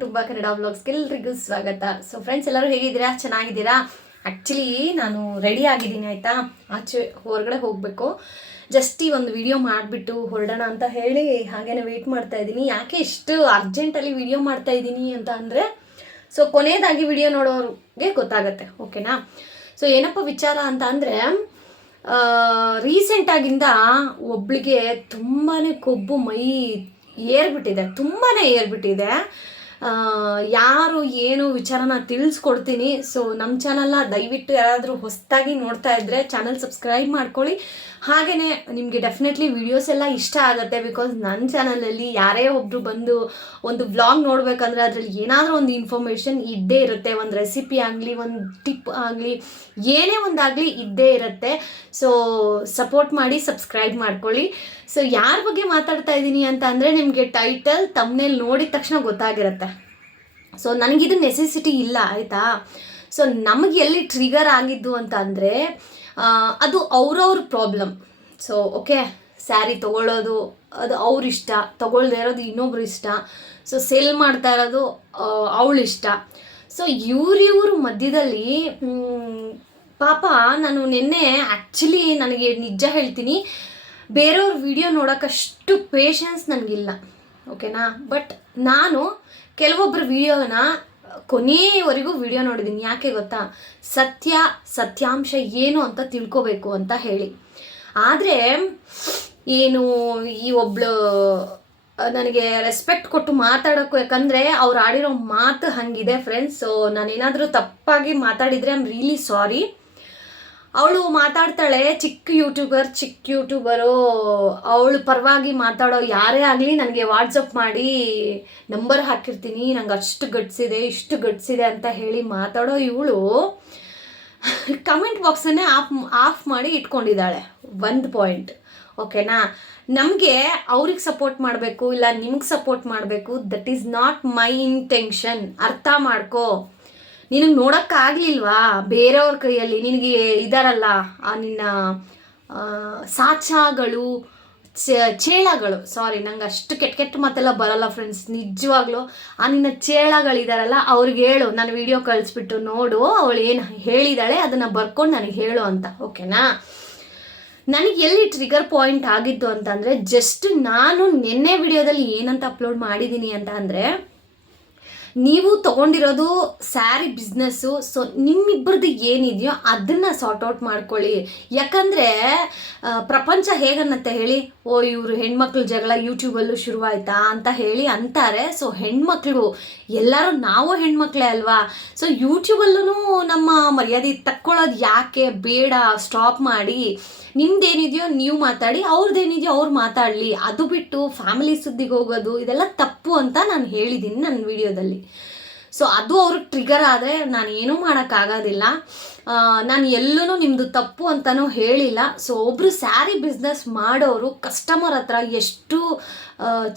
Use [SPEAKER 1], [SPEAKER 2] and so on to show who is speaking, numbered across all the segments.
[SPEAKER 1] ಕುಟುಂಬ ಕನ್ನಡ ವ್ಲಾಗ್ಸ್ಗೆ ಎಲ್ರಿಗೂ ಸ್ವಾಗತ. ಸೊ ಫ್ರೆಂಡ್ಸ್ ಎಲ್ಲರೂ ಹೇಗಿದ್ದೀರಾ? ಚೆನ್ನಾಗಿದ್ದೀರಾ? ಆ್ಯಕ್ಚುಲಿ ನಾನು ರೆಡಿ ಆಗಿದ್ದೀನಿ, ಆಯಿತಾ? ಆಚೆ ಹೊರಗಡೆ ಹೋಗಬೇಕು. ಜಸ್ಟ್ ಈ ಒಂದು ವಿಡಿಯೋ ಮಾಡಿಬಿಟ್ಟು ಹೊರಡೋಣ ಅಂತ ಹೇಳಿ ಹಾಗೇನೆ ವೆಯ್ಟ್ ಮಾಡ್ತಾ ಇದ್ದೀನಿ. ಯಾಕೆ ಇಷ್ಟು ಅರ್ಜೆಂಟಲ್ಲಿ ವಿಡಿಯೋ ಮಾಡ್ತಾ ಇದ್ದೀನಿ ಅಂತ ಅಂದರೆ ಸೊ ಕೊನೆಯದಾಗಿ ವಿಡಿಯೋ ನೋಡೋರಿಗೆ ಗೊತ್ತಾಗತ್ತೆ ಓಕೆನಾ ಸೊ ಏನಪ್ಪ ವಿಚಾರ ಅಂತ ಅಂದರೆ ರೀಸೆಂಟಾಗಿಂದ ಒಬ್ಳಿಗೆ ತುಂಬಾ ಕೊಬ್ಬು ಮೈ ಏರ್ಬಿಟ್ಟಿದೆ ತುಂಬಾ ಏರ್ಬಿಟ್ಟಿದೆ. ಯಾರು ಏನು ವಿಚಾರನ ತಿಳಿಸ್ಕೊಡ್ತೀನಿ. ಸೊ ನಮ್ಮ ಚಾನಲ್ನ ದಯವಿಟ್ಟು ಯಾರಾದರೂ ಹೊಸದಾಗಿ ನೋಡ್ತಾ ಇದ್ದರೆ ಚಾನಲ್ ಸಬ್ಸ್ಕ್ರೈಬ್ ಮಾಡ್ಕೊಳ್ಳಿ. ಹಾಗೆಯೇ ನಿಮಗೆ ಡೆಫಿನೆಟ್ಲಿ ವಿಡಿಯೋಸ್ ಎಲ್ಲ ಇಷ್ಟ ಆಗುತ್ತೆ ಬಿಕಾಸ್ ನನ್ನ ಚಾನಲಲ್ಲಿ ಯಾರೇ ಒಬ್ಬರು ಬಂದು ಒಂದು ವ್ಲಾಗ್ ನೋಡಬೇಕಂದ್ರೆ ಅದರಲ್ಲಿ ಏನಾದರೂ ಒಂದು ಇನ್ಫಾರ್ಮೇಷನ್ ಇದ್ದೇ ಇರುತ್ತೆ. ಒಂದು ರೆಸಿಪಿ ಆಗಲಿ, ಒಂದು ಟಿಪ್ ಆಗಲಿ, ಏನೇ ಒಂದಾಗಲಿ ಇದ್ದೇ ಇರುತ್ತೆ. ಸೊ ಸಪೋರ್ಟ್ ಮಾಡಿ ಸಬ್ಸ್ಕ್ರೈಬ್ ಮಾಡ್ಕೊಳ್ಳಿ. ಸೊ ಯಾರ ಬಗ್ಗೆ ಮಾತಾಡ್ತಾ ಇದ್ದೀನಿ ಅಂತ ಅಂದರೆ ನಿಮಗೆ ಟೈಟಲ್ ತಮ್ಮನೇಲಿ ನೋಡಿದ ತಕ್ಷಣ ಗೊತ್ತಾಗಿರುತ್ತೆ. ಸೊ ನನಗಿದು ನೆಸೆಸಿಟಿ ಇಲ್ಲ, ಆಯಿತಾ? ಸೊ ನಮಗೆ ಎಲ್ಲಿ ಟ್ರಿಗರ್ ಆಗಿದ್ದು ಅಂತ ಅಂದರೆ ಅದು ಅವ್ರವ್ರ ಪ್ರಾಬ್ಲಮ್ ಸೊ ಓಕೆ ಸ್ಯಾರಿ ತೊಗೊಳ್ಳೋದು, ಅದು ಅವ್ರ ಇಷ್ಟ. ತೊಗೊಳ್ದೇ ಇರೋದು ಇನ್ನೊಬ್ರು ಇಷ್ಟ. ಸೊ ಸೇಲ್ ಮಾಡ್ತಾ ಇರೋದು ಅವಳಿಷ್ಟ ಸೊ ಇವ್ರಿವ್ರ ಮಧ್ಯದಲ್ಲಿ ಪಾಪ, ನಾನು ನಿನ್ನೆ ಆ್ಯಕ್ಚುಲಿ ನನಗೆ ನಿಜ ಹೇಳ್ತೀನಿ, ಬೇರೆಯವ್ರ ವಿಡಿಯೋ ನೋಡೋಕ್ಕಷ್ಟು ಪೇಷನ್ಸ್ ನನಗಿಲ್ಲ ಓಕೆನಾ ಬಟ್ ನಾನು ಕೆಲವೊಬ್ಬರ ವಿಡಿಯೋನ ಕೊನೆಯವರೆಗೂ ವಿಡಿಯೋ ನೋಡಿದ್ದೀನಿ, ಯಾಕೆ ಗೊತ್ತಾ? ಸತ್ಯ, ಸತ್ಯಾಂಶ ಏನು ಅಂತ ತಿಳ್ಕೋಬೇಕು ಅಂತ ಹೇಳಿ. ಆದರೆ, ಏನು ಈ ಒಬ್ಳು, ನನಗೆ ರೆಸ್ಪೆಕ್ಟ್ ಕೊಟ್ಟು ಮಾತಾಡೋಕ್ಕೂ ಯಾಕಂದರೆ ಅವ್ರು ಆಡಿರೋ ಮಾತು ಹಂಗಿದೆ ಫ್ರೆಂಡ್ಸ್ ಸೊ ನಾನೇನಾದರೂ ತಪ್ಪಾಗಿ ಮಾತಾಡಿದರೆ ಐ ಆಮ್ ರಿಯಲಿ ಸಾರಿ ಅವಳು ಮಾತಾಡ್ತಾಳೆ, ಚಿಕ್ಕ ಯೂಟ್ಯೂಬರ್ ಚಿಕ್ಕ ಯೂಟ್ಯೂಬರು ಅವಳು ಪರವಾಗಿ ಮಾತಾಡೋ ಯಾರೇ ಆಗಲಿ ನನಗೆ ವಾಟ್ಸಪ್ ಮಾಡಿ ನಂಬರ್ ಹಾಕಿರ್ತೀನಿ, ನಂಗೆ ಅಷ್ಟು ಗಟ್ಸಿದೆ ಇಷ್ಟು ಗಟ್ಸಿದೆ ಅಂತ ಹೇಳಿ ಮಾತಾಡೋ ಇವಳು ಕಮೆಂಟ್ ಬಾಕ್ಸನ್ನೇ ಆಫ್ ಆಫ್ ಮಾಡಿ ಇಟ್ಕೊಂಡಿದ್ದಾಳೆ. ಒಂದು ಪಾಯಿಂಟ್ ಓಕೆನಾ ನಮಗೆ ಅವ್ರಿಗೆ ಸಪೋರ್ಟ್ ಮಾಡಬೇಕು, ಇಲ್ಲ ನಿಮ್ಗೆ ಸಪೋರ್ಟ್ ಮಾಡಬೇಕು that is not my intention ಅರ್ಥ ಮಾಡ್ಕೋ. ನಿನಗೆ ನೋಡೋಕ್ಕಾಗ್ಲಿಲ್ವಾ ಬೇರೆಯವ್ರ ಕೈಯಲ್ಲಿ ನಿನಗೆ ಇದಾರಲ್ಲ, ಆ ನಿನ್ನ ಸಾಚಾಗಳು ಚೇಳಗಳು. ಸಾರಿ ನಂಗೆ ಅಷ್ಟು ಕೆಟ್ಟ ಕೆಟ್ಟ ಮಾತೆಲ್ಲ ಬರಲ್ಲ ಫ್ರೆಂಡ್ಸ್ ನಿಜವಾಗ್ಲೂ ಆ ನಿನ್ನ ಚೇಳಗಳಿದಾರಲ್ಲ, ಅವ್ರಿಗೆ ಹೇಳು. ನಾನು ವಿಡಿಯೋ ಕಳಿಸ್ಬಿಟ್ಟು ನೋಡು, ಅವಳು ಏನು ಹೇಳಿದಾಳೆ, ಅದನ್ನು ಬರ್ಕೊಂಡು ನನಗೆ ಹೇಳು ಅಂತ. ಓಕೆನಾ ನನಗೆ ಎಲ್ಲಿ ಟ್ರಿಗರ್ ಪಾಯಿಂಟ್ ಆಗಿದ್ದು ಅಂತಂದರೆ ಜಸ್ಟ್ ನಾನು ನಿನ್ನೆ ವಿಡಿಯೋದಲ್ಲಿ ಏನಂತ ಅಪ್ಲೋಡ್ ಮಾಡಿದ್ದೀನಿ ಅಂತ ಅಂದರೆ ನೀವು ತಗೊಂಡಿರೋದು ಸ್ಯಾರಿ ಬಿಸ್ನೆಸ್ಸು ಸೊ ನಿಮ್ಮಿಬ್ಬರದ್ದು ಏನಿದೆಯೋ ಅದನ್ನು ಸಾರ್ಟ್ ಔಟ್ ಮಾಡ್ಕೊಳ್ಳಿ. ಯಾಕಂದರೆ ಪ್ರಪಂಚ ಹೇಗನ್ನತ್ತೆ ಹೇಳಿ? ಓ, ಇವರು ಹೆಣ್ಮಕ್ಳ ಜಗಳ ಯೂಟ್ಯೂಬಲ್ಲೂ ಶುರುವಾಯ್ತಾ ಅಂತ ಹೇಳಿ ಅಂತಾರೆ. ಸೊ ಹೆಣ್ಮಕ್ಳು, ಎಲ್ಲರೂ ನಾವು ಹೆಣ್ಮಕ್ಳೇ ಅಲ್ವಾ? ಸೊ ಯೂಟ್ಯೂಬಲ್ಲೂ ನಮ್ಮ ಮರ್ಯಾದೆ ತಕ್ಕೊಳ್ಳೋದು ಯಾಕೆ? ಬೇಡ ಸ್ಟಾಪ್ ಮಾಡಿ. ನಿಮ್ದೇನಿದೆಯೋ ನೀವು ಮಾತಾಡಿ ಅವ್ರದ್ದೇನಿದೆಯೋ ಅವ್ರು ಮಾತಾಡಲಿ. ಅದು ಬಿಟ್ಟು ಫ್ಯಾಮಿಲಿ ಸುದ್ದಿಗೆ ಹೋಗೋದು, ಇದೆಲ್ಲ ತಪ್ಪು ಅಂತ ನಾನು ಹೇಳಿದ್ದೀನಿ ನನ್ನ ವಿಡಿಯೋದಲ್ಲಿ. ಸೊ ಅದು ಅವ್ರಿಗೆ ಟ್ರಿಗರ್ ಆದರೆ ನಾನು ಏನೂ ಮಾಡೋಕ್ಕಾಗೋದಿಲ್ಲ. ನಾನು ಎಲ್ಲೂ ನಿಮ್ಮದು ತಪ್ಪು ಅಂತಲೂ ಹೇಳಿಲ್ಲ. ಸೊ ಒಬ್ಬರು ಸ್ಯಾರಿ ಬಿಸ್ನೆಸ್ ಮಾಡೋರು ಕಸ್ಟಮರ್ ಹತ್ರ ಎಷ್ಟು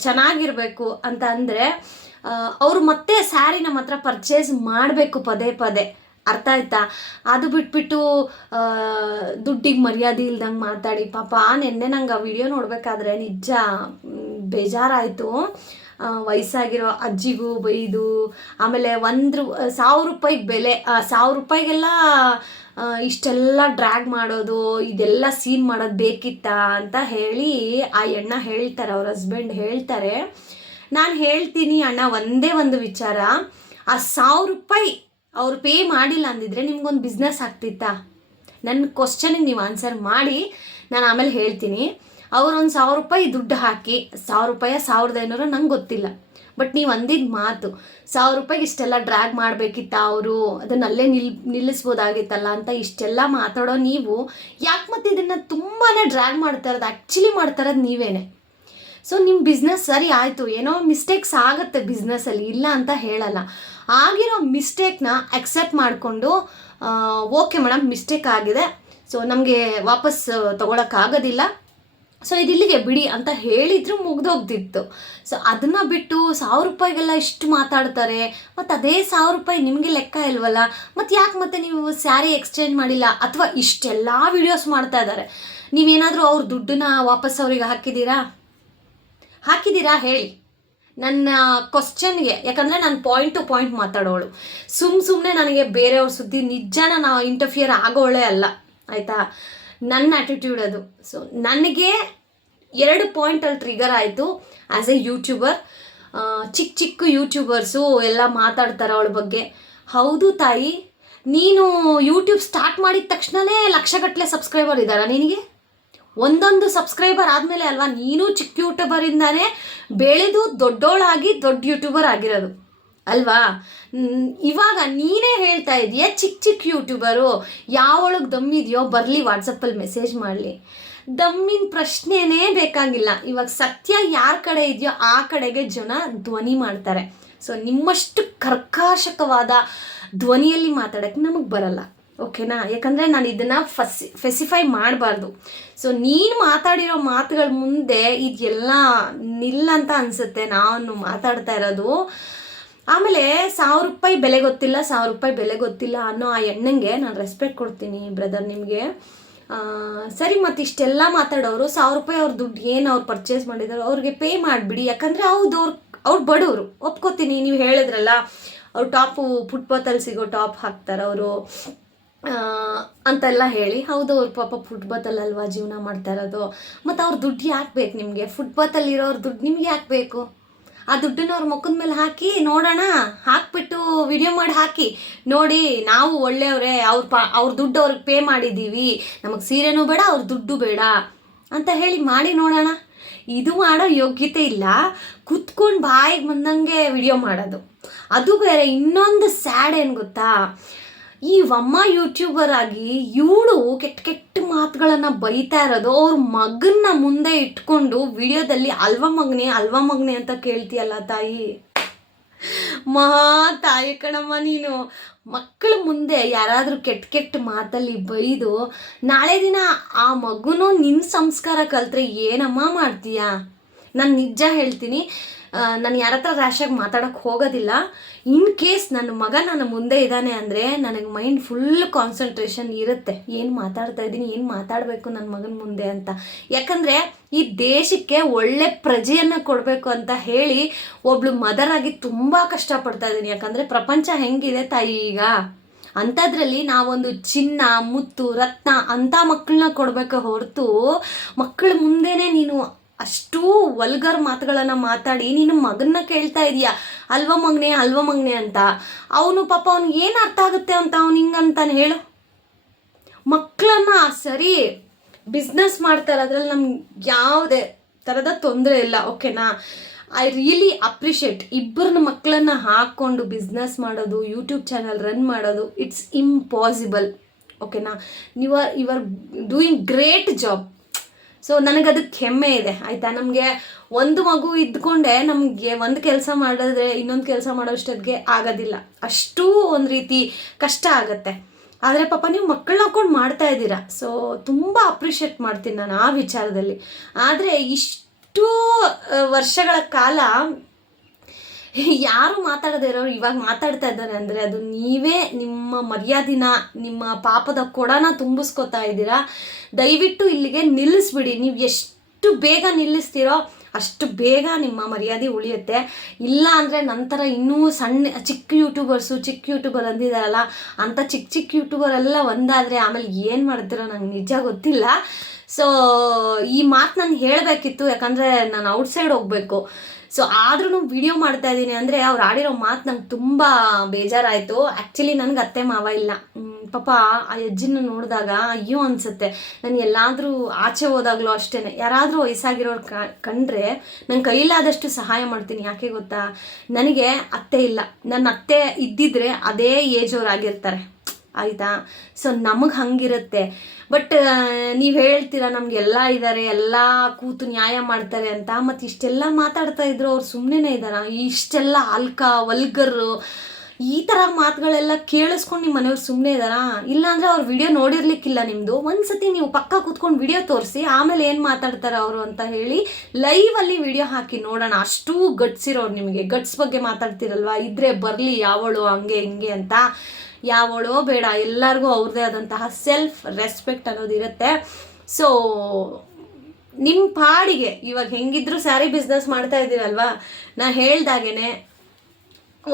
[SPEAKER 1] ಚೆನ್ನಾಗಿರಬೇಕು ಅಂತ ಅಂದರೆ ಅವರು ಮತ್ತೆ ಸ್ಯಾರಿ ನಮ್ಮ ಹತ್ರ ಪರ್ಚೇಸ್ ಮಾಡಬೇಕು ಪದೇ ಪದೇ. ಅರ್ಥ ಆಯ್ತಾ? ಅದು ಬಿಟ್ಬಿಟ್ಟು ದುಡ್ಡಿಗೆ ಮರ್ಯಾದೆ ಇಲ್ದಂಗೆ ಮಾತಾಡಿ. ಪಾಪ ನಿನ್ನೆ ನಂಗೆ ಆ ವಿಡಿಯೋ ನೋಡಬೇಕಾದ್ರೆ ನಿಜ ಬೇಜಾರಾಯಿತು. ವಯಸ್ಸಾಗಿರೋ ಅಜ್ಜಿಗೂ ಬೈದು, ಆಮೇಲೆ ಒಂದು ಸಾವಿರ ರೂಪಾಯಿಗೆ ಬೆಲೆ ಸಾವಿರ ರೂಪಾಯಿಗೆಲ್ಲ ಇಷ್ಟೆಲ್ಲ ಡ್ರ್ಯಾಗ್ ಮಾಡೋದು, ಇದೆಲ್ಲ ಸೀನ್ ಮಾಡೋದು ಬೇಕಿತ್ತಾ ಅಂತ ಹೇಳಿ ಆ ಎಣ್ಣ ಹೇಳ್ತಾರೆ, ಅವ್ರ ಹಸ್ಬೆಂಡ್ ಹೇಳ್ತಾರೆ. ನಾನು ಹೇಳ್ತೀನಿ ಅಣ್ಣ, ಒಂದೇ ಒಂದು ವಿಚಾರ. ಆ ಸಾವಿರ ರೂಪಾಯಿ ಅವ್ರು ಪೇ ಮಾಡಿಲ್ಲ ಅಂದಿದ್ರೆ ನಿಮ್ಗೊಂದು ಬಿಸ್ನೆಸ್ ಆಗ್ತಿತ್ತಾ? ನನ್ನ ಕ್ವಶನಿಗೆ ನೀವು ಆನ್ಸರ್ ಮಾಡಿ, ನಾನು ಆಮೇಲೆ ಹೇಳ್ತೀನಿ. ಅವ್ರೊಂದು ಸಾವಿರ ರೂಪಾಯಿ ದುಡ್ಡು ಹಾಕಿ, ಸಾವಿರ ರೂಪಾಯಿ ಸಾವಿರದ ಐನೂರು ನಂಗೆ ಗೊತ್ತಿಲ್ಲ. ಬಟ್ ನೀವು ಅಂದಿದ್ದ ಮಾತು, ಸಾವಿರ ರೂಪಾಯಿಗೆ ಇಷ್ಟೆಲ್ಲ ಡ್ರ್ಯಾಗ್ ಮಾಡಬೇಕಿತ್ತ ಅವರು? ಅದನ್ನ ಅಲ್ಲೇ ನಿಲ್, ನಿಲ್ಲಿಸ್ಬೋದಾಗಿತ್ತಲ್ಲ ಅಂತ ಇಷ್ಟೆಲ್ಲ ಮಾತಾಡೋ ನೀವು, ಯಾಕೆ ಮತ್ತೆ ಇದನ್ನು ತುಂಬಾ ಡ್ರ್ಯಾಗ್ ಮಾಡ್ತಾ ಇರೋದು ಆ್ಯಕ್ಚುಲಿ ಮಾಡ್ತಾ ಇರೋದು ನೀವೇನೆ. ಸೊ ನಿಮ್ಮ ಬಿಸ್ನೆಸ್ ಸರಿ ಆಯಿತು. ಏನೋ ಮಿಸ್ಟೇಕ್ಸ್ ಆಗುತ್ತೆ ಬಿಸ್ನೆಸ್ಸಲ್ಲಿ ಇಲ್ಲ ಅಂತ ಹೇಳಲ್ಲ. ಆಗಿರೋ ಮಿಸ್ಟೇಕ್ನ ಅಕ್ಸೆಪ್ಟ್ ಮಾಡಿಕೊಂಡು ಓಕೆ ಮೇಡಮ್, ಮಿಸ್ಟೇಕ್ ಆಗಿದೆ. ಸೊ ನಮಗೆ ವಾಪಸ್ ತೊಗೊಳಕ್ಕಾಗೋದಿಲ್ಲ ಸೊ ಇದಿಲ್ಲಿಗೆ ಬಿಡಿ ಅಂತ ಹೇಳಿದ್ರು ಮುಗ್ದೋಗ್ತಿತ್ತು ಸೊ ಅದನ್ನು ಬಿಟ್ಟು ಸಾವಿರ ರೂಪಾಯಿಗೆಲ್ಲ ಇಷ್ಟು ಮಾತಾಡ್ತಾರೆ. ಮತ್ತು ಅದೇ ಸಾವಿರ ರೂಪಾಯಿ ನಿಮಗೆ ಲೆಕ್ಕ ಇಲ್ವಲ್ಲ? ಮತ್ತು ಯಾಕೆ ಮತ್ತೆ ನೀವು ಸ್ಯಾರಿ ಎಕ್ಸ್ಚೇಂಜ್ ಮಾಡಿಲ್ಲ? ಅಥವಾ ಇಷ್ಟೆಲ್ಲ ವಿಡಿಯೋಸ್ ಮಾಡ್ತಾ ಇದ್ದಾರೆ ನೀವೇನಾದರೂ ಅವ್ರ ದುಡ್ಡನ್ನ ವಾಪಸ್ ಅವ್ರಿಗೆ ಹಾಕಿದ್ದೀರಾ? ಹಾಕಿದ್ದೀರಾ ಹೇಳಿ. ನನ್ನ ಕ್ವಶನ್ಗೆ ಯಾಕಂದರೆ ನಾನು ಪಾಯಿಂಟ್ ಟು ಪಾಯಿಂಟ್ ಮಾತಾಡೋಳು. ಸುಮ್ಮ ಸುಮ್ಮನೆ ನನಗೆ ಬೇರೆಯವ್ರ ಸುದ್ದಿ ನಿಜಾನ ನಾವು ಇಂಟರ್ಫಿಯರ್ ಆಗೋಳೆ ಅಲ್ಲ, ಆಯಿತಾ? ನನ್ನ ಆ್ಯಟಿಟ್ಯೂಡ್ ಅದು. ಸೊ ನನಗೆ ಎರಡು ಪಾಯಿಂಟಲ್ಲಿ ಟ್ರಿಗರ್ ಆಯಿತು ಆ್ಯಸ್ ಎ ಯೂಟ್ಯೂಬರ್ ಚಿಕ್ಕ ಚಿಕ್ಕ ಯೂಟ್ಯೂಬರ್ಸು ಎಲ್ಲ ಮಾತಾಡ್ತಾರೆ ಅವಳ ಬಗ್ಗೆ. ಹೌದು ತಾಯಿ, ನೀನು ಯೂಟ್ಯೂಬ್ ಸ್ಟಾರ್ಟ್ ಮಾಡಿದ ತಕ್ಷಣವೇ ಲಕ್ಷಗಟ್ಟಲೆ ಸಬ್ಸ್ಕ್ರೈಬರ್ ಇದ್ದಾರಾ ನಿನಗೆ? ಒಂದೊಂದು ಸಬ್ಸ್ಕ್ರೈಬರ್ ಆದಮೇಲೆ ಅಲ್ವಾ? ನೀನು ಚಿಕ್ಕ ಯೂಟ್ಯೂಬರಿಂದಾನೇ ಬೆಳೆದು ದೊಡ್ಡೋಳಾಗಿ ದೊಡ್ಡ ಯೂಟ್ಯೂಬರ್ ಆಗಿರೋದು. ಅಲ್ವಾ? ಇವಾಗ ನೀನೇ ಹೇಳ್ತಾ ಇದೀಯ, ಚಿಕ್ಕ ಚಿಕ್ಕ ಯೂಟ್ಯೂಬರು ಯಾವೊಳಗೆ ದಮ್ಮಿದೆಯೋ ಬರಲಿ ವಾಟ್ಸಪ್ಪಲ್ಲಿ ಮೆಸೇಜ್ ಮಾಡಲಿ. ದಮ್ಮಿನ ಪ್ರಶ್ನೆನೇ ಬೇಕಾಗಿಲ್ಲ. ಇವಾಗ ಸತ್ಯ ಯಾರ ಕಡೆ ಇದೆಯೋ ಆ ಕಡೆಗೆ ಜನ ಧ್ವನಿ ಮಾಡ್ತಾರೆ. ಸೊ ನಿಮ್ಮಷ್ಟು ಕರ್ಕಾಶಕವಾದ ಧ್ವನಿಯಲ್ಲಿ ಮಾತಾಡೋಕ್ಕೆ ನಮಗೆ ಬರಲ್ಲ. ಓಕೆನಾ? ಯಾಕಂದರೆ ನಾನು ಇದನ್ನು ಫಸಿ ಫೆಸಿಫೈ ಮಾಡಬಾರ್ದು. ಸೊ ನೀನು ಮಾತಾಡಿರೋ ಮಾತುಗಳ ಮುಂದೆ ಇದೆಲ್ಲ ನಿಲ್ಲಂತ ಅನಿಸುತ್ತೆ. ನಾನು ಮಾತಾಡ್ತಾ ಇರೋದು. ಆಮೇಲೆ ಸಾವಿರ ರೂಪಾಯಿ ಬೆಲೆ ಗೊತ್ತಿಲ್ಲ, ಸಾವಿರ ರೂಪಾಯಿ ಬೆಲೆ ಗೊತ್ತಿಲ್ಲ ಅನ್ನೋ ಆ ಹೆಣ್ಣಂಗೆ ನಾನು ರೆಸ್ಪೆಕ್ಟ್ ಕೊಡ್ತೀನಿ ಬ್ರದರ್ ನಿಮಗೆ. ಸರಿ ಮತ್ತು ಇಷ್ಟೆಲ್ಲ ಮಾತಾಡೋರು ಸಾವಿರ ರೂಪಾಯಿ ಅವ್ರ ದುಡ್ಡು ಏನು ಅವ್ರು ಪರ್ಚೇಸ್ ಮಾಡಿದಾರೋ ಅವ್ರಿಗೆ ಪೇ ಮಾಡಿಬಿಡಿ. ಯಾಕಂದರೆ ಹೌದು ಅವ್ರು ಅವ್ರು ಬಡವರು. ಒಪ್ಕೋತೀನಿ, ನೀವು ಹೇಳಿದ್ರಲ್ಲ, ಅವ್ರು ಟಾಪು ಫುಟ್ಪಾತಲ್ಲಿ ಸಿಗೋ ಟಾಪ್ ಹಾಕ್ತಾರೆ ಅವರು. ಅಂತೆಲ್ಲ ಹೇಳಿ. ಹೌದು, ಅವ್ರು ಪಾಪ ಫುಟ್ಬಾತಲ್ಲಲ್ವಾ ಜೀವನ ಮಾಡ್ತಾ ಇರೋದು? ಮತ್ತು ಅವ್ರ ದುಡ್ಡು ಯಾಕೆ ಬೇಕು ನಿಮಗೆ? ಫುಟ್ಬಾತಲ್ಲಿರೋರು ದುಡ್ಡು ನಿಮ್ಗೆ ಯಾಕೆ ಬೇಕು? ಆ ದುಡ್ಡನ್ನ ಅವ್ರ ಮುಖದ ಮೇಲೆ ಹಾಕಿ, ನೋಡೋಣ. ಹಾಕ್ಬಿಟ್ಟು ವಿಡಿಯೋ ಮಾಡಿ ಹಾಕಿ. ನೋಡಿ, ನಾವು ಒಳ್ಳೆಯವರೇ, ಅವ್ರ ಪಾ, ಅವ್ರ ದುಡ್ಡು ಅವ್ರಿಗೆ ಪೇ ಮಾಡಿದ್ದೀವಿ ನಮಗೆ ಸೀರೆನೂ ಬೇಡ, ಅವ್ರ ದುಡ್ಡು ಬೇಡ. ಅಂತ ಹೇಳಿ ಮಾಡಿ ನೋಡೋಣ. ಇದು ಮಾಡೋ ಯೋಗ್ಯತೆ ಇಲ್ಲ. ಕುತ್ಕೊಂಡು ಬಾಯಿಗೆ ಬಂದಂಗೆ ವಿಡಿಯೋ ಮಾಡೋದು. ಅದು ಬೇರೆ. ಇನ್ನೊಂದು ಸ್ಯಾಡ್ ಏನು ಗೊತ್ತಾ? ಈ ಅಮ್ಮ ಯೂಟ್ಯೂಬರ್ ಆಗಿ ಇವಳು ಕೆಟ್ಟ ಕೆಟ್ಟ ಮಾತುಗಳನ್ನು ಬೈತಾ ಇರೋದು. ಅವ್ರ ಮಗನ್ನ ಮುಂದೆ ಇಟ್ಕೊಂಡು ವಿಡಿಯೋದಲ್ಲಿ ಅಲ್ವ ಮಗನೇ ಅಲ್ವ ಮಗನೇ ಅಂತ ಕೇಳ್ತೀಯಲ್ಲ ತಾಯಿ? ಮಹಾ ತಾಯಿ ಕಣಮ್ಮ ನೀನು. ಮಕ್ಕಳ ಮುಂದೆ ಯಾರಾದರೂ ಕೆಟ್ಟ ಕೆಟ್ಟ ಮಾತಲ್ಲಿ ಬೈದು, ನಾಳೆ ದಿನ ಆ ಮಗುನೂ ನಿನ್ನ ಸಂಸ್ಕಾರ ಕಲ್ತ್ರೆ ಏನಮ್ಮ ಮಾಡ್ತೀಯಾ? ನಾನು ನಿಜ ಹೇಳ್ತೀನಿ ನಾನು ಯಾರ ಹತ್ರ ರ್ಯಾಶಾಗಿ ಮಾತಾಡೋಕ್ಕೆ ಹೋಗೋದಿಲ್ಲ. ಇನ್ ಕೇಸ್ ನನ್ನ ಮಗ ನನ್ನ ಮುಂದೆ ಇದ್ದಾನೆ ಅಂದರೆ ನನಗೆ ಮೈಂಡ್ ಫುಲ್ ಕಾನ್ಸಂಟ್ರೇಷನ್ ಇರುತ್ತೆ. ಏನು ಮಾತಾಡ್ತಾ ಇದ್ದೀನಿ, ಏನು ಮಾತಾಡಬೇಕು ನನ್ನ ಮಗನ ಮುಂದೆ ಅಂತ. ಯಾಕಂದರೆ ಈ ದೇಶಕ್ಕೆ ಒಳ್ಳೆ ಪ್ರಜೆಯನ್ನು ಕೊಡಬೇಕು ಅಂತ ಹೇಳಿ ಒಬ್ಳು ಮದರ್ ಆಗಿ ತುಂಬ ಕಷ್ಟಪಡ್ತಾ ಇದ್ದೀನಿ. ಯಾಕಂದರೆ ಪ್ರಪಂಚ ಹೆಂಗಿದೆ ತಾಯಿ ಈಗ? ಅಂಥದ್ರಲ್ಲಿ ನಾವೊಂದು ಚಿನ್ನ, ಮುತ್ತು, ರತ್ನ ಅಂಥ ಮಕ್ಕಳನ್ನ ಕೊಡಬೇಕು ಹೊರತು ಮಕ್ಕಳ ಮುಂದೆನೇ ನೀನು ಅಷ್ಟೂ ವಲ್ಗರ್ ಮಾತುಗಳನ್ನು ಮಾತಾಡಿ ನಿನ್ನ ಮಗನ್ನ ಕೇಳ್ತಾ ಇದೀಯಾ? ಅಲ್ವ ಮಗನೆ ಅಲ್ವ ಮಗನೆ ಅಂತ? ಅವನು ಪಾಪ ಅವ್ನಿಗೆ ಏನು ಅರ್ಥ ಆಗುತ್ತೆ ಅಂತ ಅವ್ನು ಹಿಂಗಂತಾನೆ ಹೇಳು. ಮಕ್ಕಳನ್ನ ಸರಿ ಬಿಸ್ನೆಸ್ ಮಾಡ್ತಾರೆ ಅದ್ರಲ್ಲಿ ನಮ್ಗೆ ಯಾವುದೇ ಥರದ ತೊಂದರೆ ಇಲ್ಲ ಓಕೆನಾ ಐ ರಿಯಲಿ ಅಪ್ರಿಷಿಯೇಟ್ ಇಬ್ಬರನ್ನ ಮಕ್ಕಳನ್ನ ಹಾಕ್ಕೊಂಡು ಬಿಸ್ನೆಸ್ ಮಾಡೋದು ಯೂಟ್ಯೂಬ್ ಚಾನಲ್ ರನ್ ಮಾಡೋದು ಇಟ್ಸ್ ಇಂಪಾಸಿಬಲ್ ಓಕೆನಾ you are you are doing great job so ನನಗೆ ಅದಕ್ಕೆ ಹೆಮ್ಮೆ ಇದೆ, ಆಯಿತಾ? ನಮಗೆ ಒಂದು ಮಗು ಇದ್ಕೊಂಡೆ ನಮಗೆ ಒಂದು ಕೆಲಸ ಮಾಡಿದ್ರೆ ಇನ್ನೊಂದು ಕೆಲಸ ಮಾಡೋಷ್ಟೊತ್ತಿಗೆ ಆಗೋದಿಲ್ಲ. ಅಷ್ಟೂ ಒಂದು ರೀತಿ ಕಷ್ಟ ಆಗುತ್ತೆ. ಆದರೆ ಪಾಪ ನೀವು ಮಕ್ಕಳನ್ನ ಹಾಕೊಂಡು ಮಾಡ್ತಾ ಇದ್ದೀರಾ? ಸೊ ತುಂಬ ಅಪ್ರಿಷಿಯೇಟ್ ಮಾಡ್ತೀನಿ ನಾನು ಆ ವಿಚಾರದಲ್ಲಿ. ಆದರೆ ಇಷ್ಟು ವರ್ಷಗಳ ಕಾಲ ಯಾರು ಮಾತಾಡದೇ ಇರೋರು ಇವಾಗ ಮಾತಾಡ್ತಾ ಇದ್ದಾರೆ ಅಂದರೆ ಅದು ನೀವೇ ನಿಮ್ಮ ಮರ್ಯಾದಿನ, ನಿಮ್ಮ ಪಾಪದ ಕೊಡನ ತುಂಬಿಸ್ಕೊತಾ ಇದ್ದೀರಾ? ದಯವಿಟ್ಟು ಇಲ್ಲಿಗೆ ನಿಲ್ಲಿಸ್ಬಿಡಿ. ನೀವು ಎಷ್ಟು ಬೇಗ ನಿಲ್ಲಿಸ್ತೀರೋ ಅಷ್ಟು ಬೇಗ ನಿಮ್ಮ ಮರ್ಯಾದೆ ಉಳಿಯುತ್ತೆ. ಇಲ್ಲ ಅಂದರೆ ನಂತರ ಇನ್ನೂ ಸಣ್ಣ, ಚಿಕ್ಕ ಯೂಟ್ಯೂಬರ್ಸು ಚಿಕ್ಕ ಯೂಟ್ಯೂಬರ್ ಅಂದಿದಾರಲ್ಲ ಅಂಥ ಚಿಕ್ಕ ಚಿಕ್ಕ ಯೂಟ್ಯೂಬರ್ ಎಲ್ಲ ಒಂದಾದರೆ ಆಮೇಲೆ ಏನು ಮಾಡ್ತಿರೋ ನಂಗೆ ನಿಜ ಗೊತ್ತಿಲ್ಲ. ಸೊ ಈ ಮಾತು ನಾನು ಹೇಳಬೇಕಿತ್ತು, ಯಾಕಂದರೆ ನಾನು ಔಟ್ಸೈಡ್ ಹೋಗಬೇಕು. ಸೊ ಆದ್ರೂ ವಿಡಿಯೋ ಮಾಡ್ತಾ ಇದ್ದೀನಿ. ಅಂದರೆ ಅವ್ರು ಆಡಿರೋ ಮಾತು ನಂಗೆ ತುಂಬ ಬೇಜಾರಾಯಿತು. ಆ್ಯಕ್ಚುಲಿ ನನಗೆ ಅತ್ತೆ ಮಾವ ಇಲ್ಲ. ಪಾಪ ಆ ಅಜ್ಜಿನ ನೋಡಿದಾಗ ಅಯ್ಯೋ ಅನಿಸುತ್ತೆ. ನಾನು ಎಲ್ಲಾದರೂ ಆಚೆ ಹೋದಾಗಲೂ ಅಷ್ಟೇ ಯಾರಾದರೂ ವಯಸ್ಸಾಗಿರೋರು ಕಂಡ್ರೆ ನನ್ನ ಕೈಲಾದಷ್ಟು ಸಹಾಯ ಮಾಡ್ತೀನಿ. ಯಾಕೆ ಗೊತ್ತಾ? ನನಗೆ ಅತ್ತೆ ಇಲ್ಲ. ನನ್ನ ಅತ್ತೆ ಇದ್ದಿದ್ರೆ ಅದೇ ಏಜ್ ಆಗಿರ್ತಾರೆ. ಆಯಿತಾ? ಸೊ ನಮಗೆ ಹಂಗಿರುತ್ತೆ. ಬಟ್ ನೀವು ಹೇಳ್ತೀರಾ ನಮಗೆಲ್ಲ ಇದ್ದಾರೆ ಎಲ್ಲ ಕೂತು ನ್ಯಾಯ ಮಾಡ್ತಾರೆ ಅಂತ ಮತ್ತು ಇಷ್ಟೆಲ್ಲ ಮಾತಾಡ್ತಾ ಇದ್ರು ಅವ್ರು ಸುಮ್ಮನೆ ಇದ್ದಾರಾ ಇಷ್ಟೆಲ್ಲ ಅಲ್ಕ, ವಲ್ಗರು, ಈ ಥರ ಮಾತುಗಳೆಲ್ಲ ಕೇಳಿಸ್ಕೊಂಡು ನಿಮ್ಮ ಮನೆಯವ್ರು ಸುಮ್ಮನೆ ಇದ್ದಾರಾ ಇಲ್ಲಾಂದರೆ ಅವ್ರು ವಿಡಿಯೋ ನೋಡಿರ್ಲಿಕ್ಕಿಲ್ಲ ನಿಮ್ಮದು ಒಂದ್ಸತಿ ನೀವು ಪಕ್ಕ ಕೂತ್ಕೊಂಡು ವಿಡಿಯೋ ತೋರಿಸಿ, ಆಮೇಲೆ ಏನು ಮಾತಾಡ್ತಾರೆ ಅವರು ಅಂತ ಹೇಳಿ ಲೈವಲ್ಲಿ ವಿಡಿಯೋ ಹಾಕಿ ನೋಡೋಣ. ಅಷ್ಟೂ ಗಟ್ಸಿರೋರು ನಿಮಗೆ. ಗಟ್ಸ್ ಬಗ್ಗೆ ಮಾತಾಡ್ತಿರಲ್ವಾ? ಇದ್ರೆ ಬರಲಿ, ಯಾವಳು, ಹಂಗೆ, ಹಿಂಗೆ ಅಂತ. ಯಾವಳೋ ಬೇಡ, ಎಲ್ಲರಿಗೂ ಅವ್ರದ್ದೇ ಆದಂತಹ ಸೆಲ್ಫ್ ರೆಸ್ಪೆಕ್ಟ್ ಅನ್ನೋದು ಇರುತ್ತೆ. ಸೊ ನಿಮ್ಮ ಪಾಡಿಗೆ ಇವಾಗ ಹೆಂಗಿದ್ರು ಸ್ಯಾರಿ ಬಿಸ್ನೆಸ್ ಮಾಡ್ತಾ ಇದ್ದೀರಲ್ವಾ ನಾ ಹೇಳ್ದಾಗೇನೆ